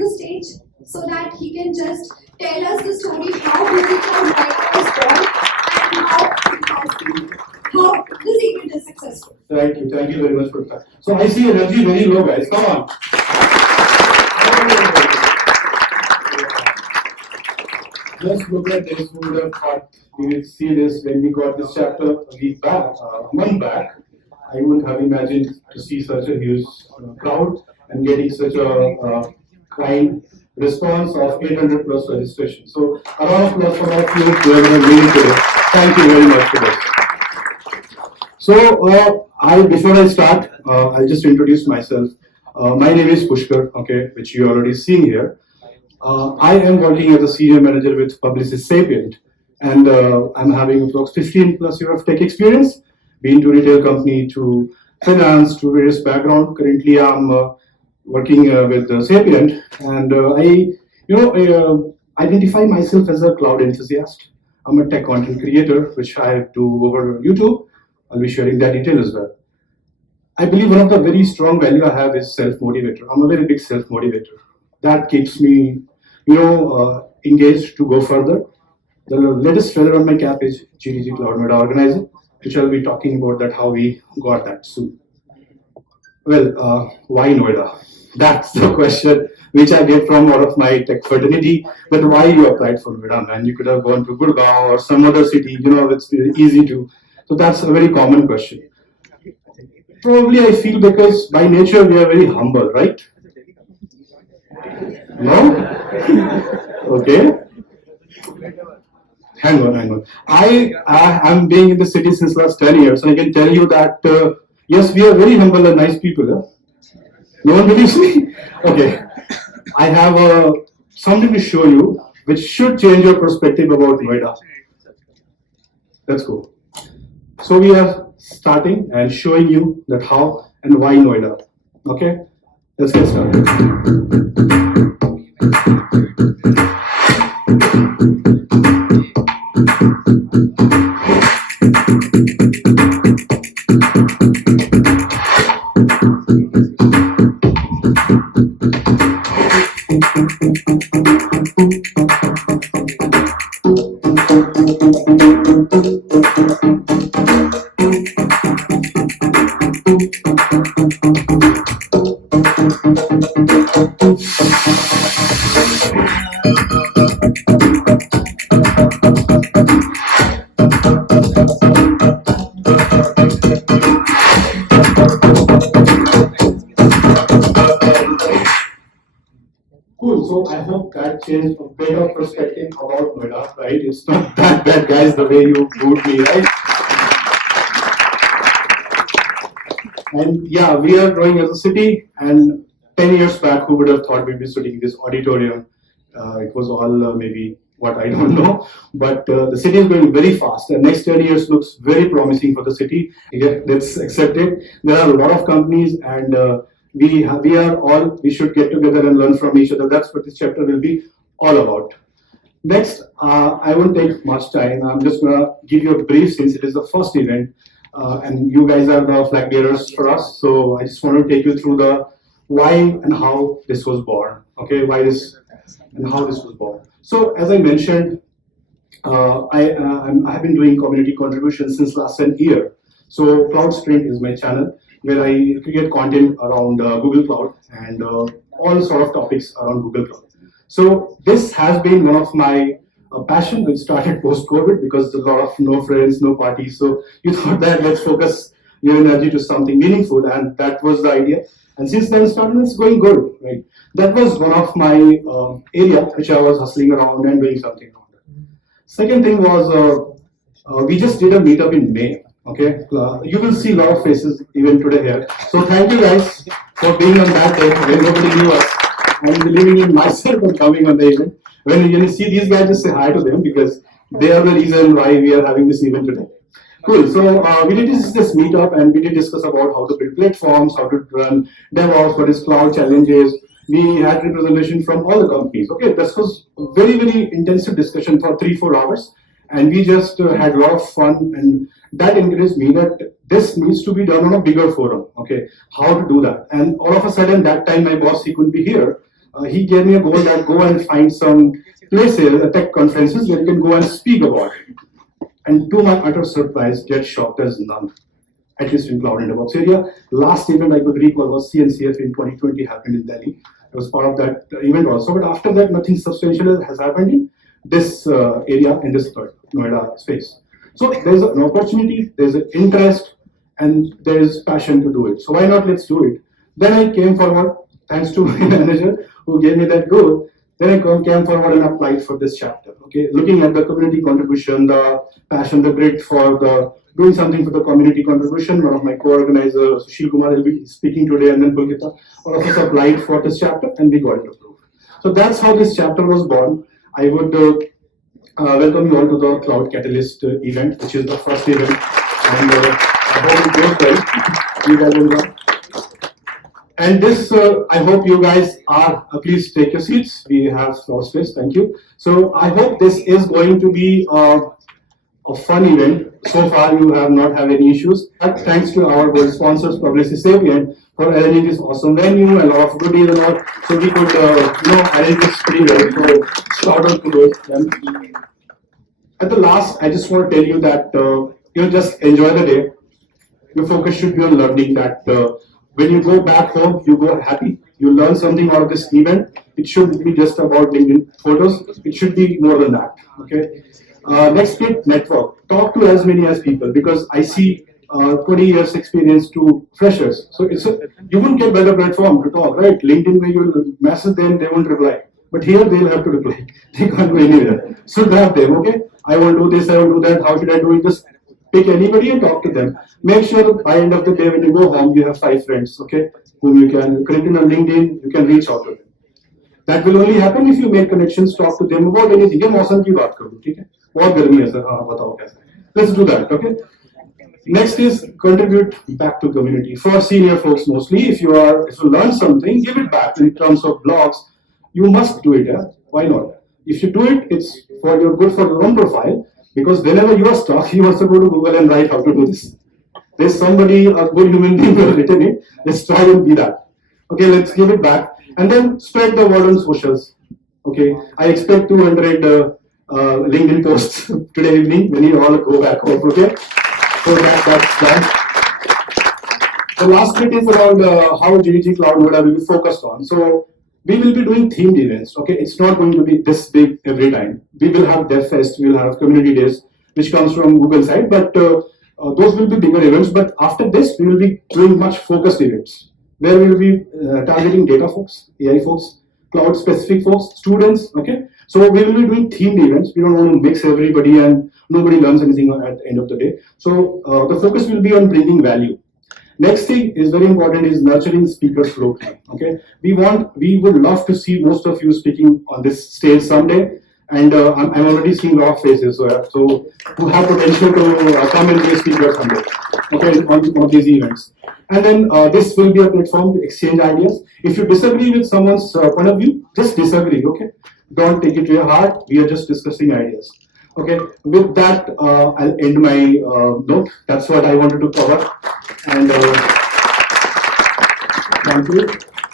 the stage so that he can just tell us the story how GDG Cloud Noida was born and how it has been, how this event is successful. Thank you very much for that. So I see energy very low, guys. Come on. Just look at this. We would have thought we will see this when we got this chapter a week back, a month back. I wouldn't have imagined to see such a huge crowd and getting such a kind response of 800 plus registration. So a round of applause for all of you who have been willing today. Thank you very much for this. So before I start, I'll just introduce myself. My name is Pushkar, okay, which you already seen here. I am working as a senior manager with Publicis Sapient, and I'm having approximately 15 plus years of tech experience, been to retail company, to finance, to various background. Currently, I'm working with Sapient, and I identify myself as a cloud enthusiast. I'm a tech content creator, which I do over YouTube. I'll be sharing that detail as well. I believe one of the very strong value I have is self-motivator. I'm a very big self-motivator. That keeps me, engaged to go further. The latest feather on my cap is GDG Cloud Noida organizer, which I'll be talking about that how we got that soon. Well, why Noida? That's the question which I get from all of my tech fraternity. That why you applied for Noida, man? You could have gone to Gurgaon or some other city. It's easy to. So that's a very common question. Probably I feel because by nature we are very humble, right? No? Okay. Hang on. I'm being in the city since last 10 years, and I can tell you that yes, we are very humble and nice people. Huh? No one believes me? Okay. I have something to show you which should change your perspective about Noida. Let's go. So we are starting and showing you that how and why Noida. Okay? Let's get started. Cool, so I hope that changed a bit of perspective about Noida, right? It's not that bad, guys, the way you viewed me, right? And yeah, we are growing as a city, and 10 years back, who would have thought we'd be sitting in this auditorium? It was all maybe what I don't know, but the city is going very fast. The next 10 years looks very promising for the city. Yeah, let's accept it. There are a lot of companies, and we should get together and learn from each other. That's what this chapter will be all about. Next, I won't take much time. I'm just gonna give you a brief since it is the first event, and you guys are the flag bearers for us. So I just want to take you through the why and how this was born. Okay, why this and how this was born. So as I mentioned, I have been doing community contributions since last 10 years. So Cloud Sprint is my channel where I create content around Google Cloud and all sort of topics around Google Cloud. So this has been one of my passion, which started post-COVID because a lot of no friends, no parties. So you thought that let's focus your energy to something meaningful, and that was the idea. And since then, it's going good, right? That was one of my area which I was hustling around and doing something around. Second thing was we just did a meetup in May. Okay, you will see a lot of faces even today here. So thank you guys for being on that day when nobody knew us and believing in myself and coming on the event. When you see these guys, just say hi to them because they are the reason why we are having this event today. Cool. So we did this meetup and we did discuss about how to build platforms, how to run DevOps, what is cloud challenges. We had representation from all the companies. Okay, this was a very, very intensive discussion for 3-4 hours. And we just had a lot of fun, and that encouraged me that this needs to be done on a bigger forum. Okay, how to do that? And all of a sudden, that time my boss, he couldn't be here. he gave me a goal that go and find some places, tech conferences where you can go and speak about it. And to my utter surprise, get shocked as none, at least in cloud and DevOps area. Last event I could recall was CNCF in 2020 happened in Delhi. I was part of that event also, but after that, nothing substantial has happened in this area, in this Noida space. So there's an opportunity, there's an interest, and there is passion to do it. So why not, let's do it. Then I came forward, thanks to my manager who gave me that goal. Then I came forward and applied for this chapter. Okay, looking at the community contribution, the passion, the grit for the doing something for the community contribution. One of my co-organizers, Sushil Kumar, will be speaking today, and then Pulkita, all of us applied for this chapter, and we got it approved. So that's how this chapter was born. I would welcome you all to the Cloud Catalyst event, which is the first event, and I hope it goes well. You guys will run. And this, I hope you guys are, please take your seats. We have floor space, thank you. So I hope this is going to be a fun event. So far, you have not had any issues. But thanks to our world sponsors, Publicity Sapient, for arranging this awesome venue and a lot of goodies and all. So we could, arrange this pretty well. So shout out to them. At the last, I just want to tell you that just enjoy the day. Your focus should be on learning that. When you go back home, you go happy. You learn something out of this event. It shouldn't be just about LinkedIn photos. It should be more than that. Okay. Next bit, network. Talk to as many as people, because I see 20 years experience to freshers. So you won't get better platform to talk, right? LinkedIn, where you message them, they won't reply. But here they'll have to reply. They can't go anywhere. So grab them. Okay. I will do this. I will do that. How should I do it? Just pick anybody and talk to them. Make sure by end of the day when you go home, you have 5 friends, okay, whom you can connect on LinkedIn, you can reach out to them. That will only happen if you make connections, talk to them about anything. ये मौसम की बात करूँ, ठीक है? बहुत गर्मी है सर, हाँ बताओ कैसे? Let's do that, okay? Next is contribute back to community. For senior folks mostly, if you learn something, give it back in terms of blogs. You must do it, yeah? Why not? If you do it, it's for your good for your own profile. Because whenever you are stuck, you also go to Google and write how to do this. There's somebody, a good human being who has written it. Let's try and be that. Okay, let's give it back. And then spread the word on socials. Okay, I expect 200 LinkedIn posts today evening when you all go back home. Okay, so that's done. The last bit is around how GDG Cloud Noida will be focused on. So we will be doing themed events. Okay, it's not going to be this big every time. We will have DevFest, we will have community days, which comes from Google side, but those will be bigger events. But after this, we will be doing much focused events where we will be targeting data folks, AI folks, cloud specific folks, students. Okay, so we will be doing themed events. We don't want to mix everybody and nobody learns anything at the end of the day. So the focus will be on bringing value. Next thing is very important is nurturing speakers locally. Okay, we would love to see most of you speaking on this stage someday, and I'm already seeing a lot of faces. So who have potential to come and be a speaker someday. Okay, on these events, and then this will be a platform to exchange ideas. If you disagree with someone's point of view, just disagree. Okay, don't take it to your heart. We are just discussing ideas. Okay, with that, I'll end my note. That's what I wanted to cover. And thank you.